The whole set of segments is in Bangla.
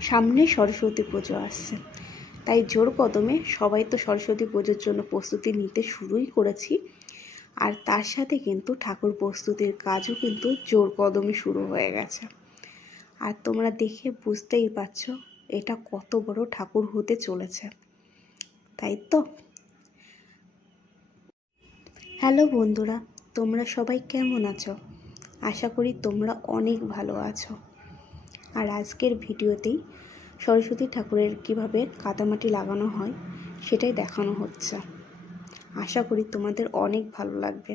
সামনে সরস্বতী পুজো আসছে। তাই জোর কদমে সবাই তো সরস্বতী পুজোর জন্য প্রস্তুতি নিতে শুরুই করেছি। আর তার সাথে কিন্তু ঠাকুর প্রস্তুতির কাজও কিন্তু জোর কদমে শুরু হয়ে গেছে। আর তোমরা দেখে বুঝতেই পারছ, এটা কত বড় ঠাকুর হতে চলেছে। তাই তো? হ্যালো বন্ধুরা, তোমরা সবাই কেমন আছো? আশা করি তোমরা অনেক ভালো আছো। আর আজকের ভিডিওতেই সরস্বতী ঠাকুরের কীভাবে কাদামাটি লাগানো হয় সেটাই দেখানো হচ্ছে। আশা করি তোমাদের অনেক ভালো লাগবে।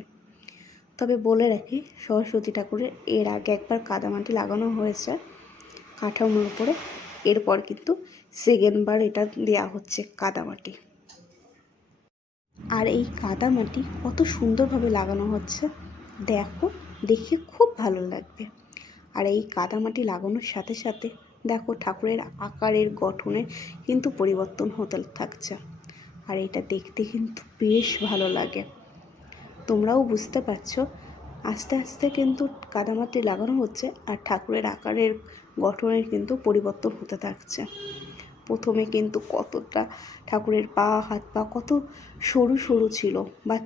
তবে বলে রাখি, সরস্বতী ঠাকুরের এর আগে একবার কাদামাটি লাগানো হয়েছে। কাঠামোর উপরে এরপর কিন্তু সেকেন্ডবার এটা দেয়া হচ্ছে কাদামাটি। আর এই কাদামাটি কত সুন্দরভাবে লাগানো হচ্ছে, দেখো, দেখে খুব ভালো লাগবে। আর এই কাদামাটি লাগানোর সাথে সাথে দেখো ঠাকুরের আকারের গঠনে কিন্তু পরিবর্তন হতে থাকছে। আর এটা দেখতে কিন্তু বেশ ভালো লাগে। তোমরাও বুঝতে পারছ, আস্তে আস্তে কিন্তু কাদামাটি লাগানো হচ্ছে আর ঠাকুরের আকারের গঠনের কিন্তু পরিবর্তন হতে থাকছে। প্রথমে কিন্তু কতটা ঠাকুরের পা, হাত পা কত সরু সরু ছিল বা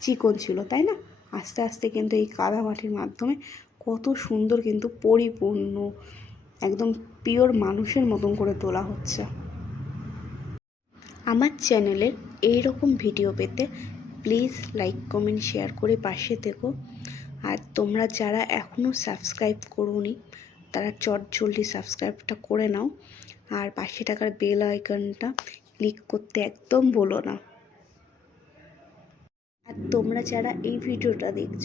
চিকন ছিল, তাই না? আস্তে আস্তে কিন্তু এই কাদামাটির মাধ্যমে কত সুন্দর কিন্তু পরিপূর্ণ, একদম পিওর মানুষের মতন করে তোলা হচ্ছে। আমার চ্যানেলের এই রকম ভিডিও পেতে প্লিজ লাইক কমেন্ট শেয়ার করে পাশে থেকো। আর তোমরা যারা এখনও সাবস্ক্রাইব করোনি, তারা চট জলদি সাবস্ক্রাইবটা করে নাও। আর পাশে টাকার বেল আইকনটা ক্লিক করতে একদম বলো না। আর তোমরা যারা এই ভিডিওটা দেখছ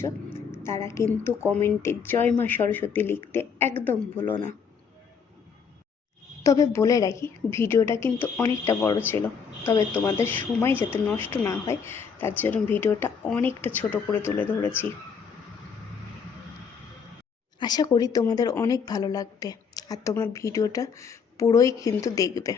তারা কিন্তু কমেন্টে, জয় মা সরস্বতী লিখতে একদম ভুলো না। তবে বলে রাখি, ভিডিওটা কিন্তু অনেকটা বড় ছিল। তবে তোমাদের সময় যাতে নষ্ট না হয়, তার জন্য ভিডিওটা অনেকটা ছোট করে তুলে ধরেছি। আশা করি তোমাদের অনেক ভালো লাগবে, আর তোমরা ভিডিওটা পুরোই কিন্তু দেখবে।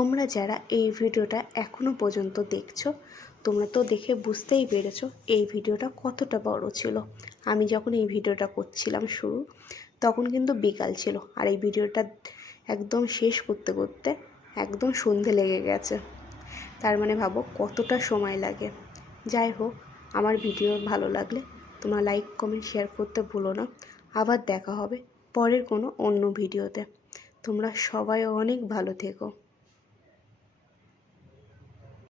তোমরা যারা এই ভিডিওটা এখনও পর্যন্ত দেখছ, তোমরা তো দেখে বুঝতেই পেরেছ এই ভিডিওটা কতটা বড় ছিল। আমি যখন এই ভিডিওটা করছিলাম শুরু, তখন কিন্তু বিকাল ছিল আর এই ভিডিওটা একদম শেষ করতে করতে একদম সন্ধে লেগে গেছে। তার মানে ভাবো কতটা সময় লাগে। যাই হোক, আমার ভিডিও ভালো লাগলে তোমরা লাইক, কমেন্ট, শেয়ার করতে ভুলো না। আবার দেখা হবে পরের কোনো অন্য ভিডিওতে। তোমরা সবাই অনেক ভালো থেকো।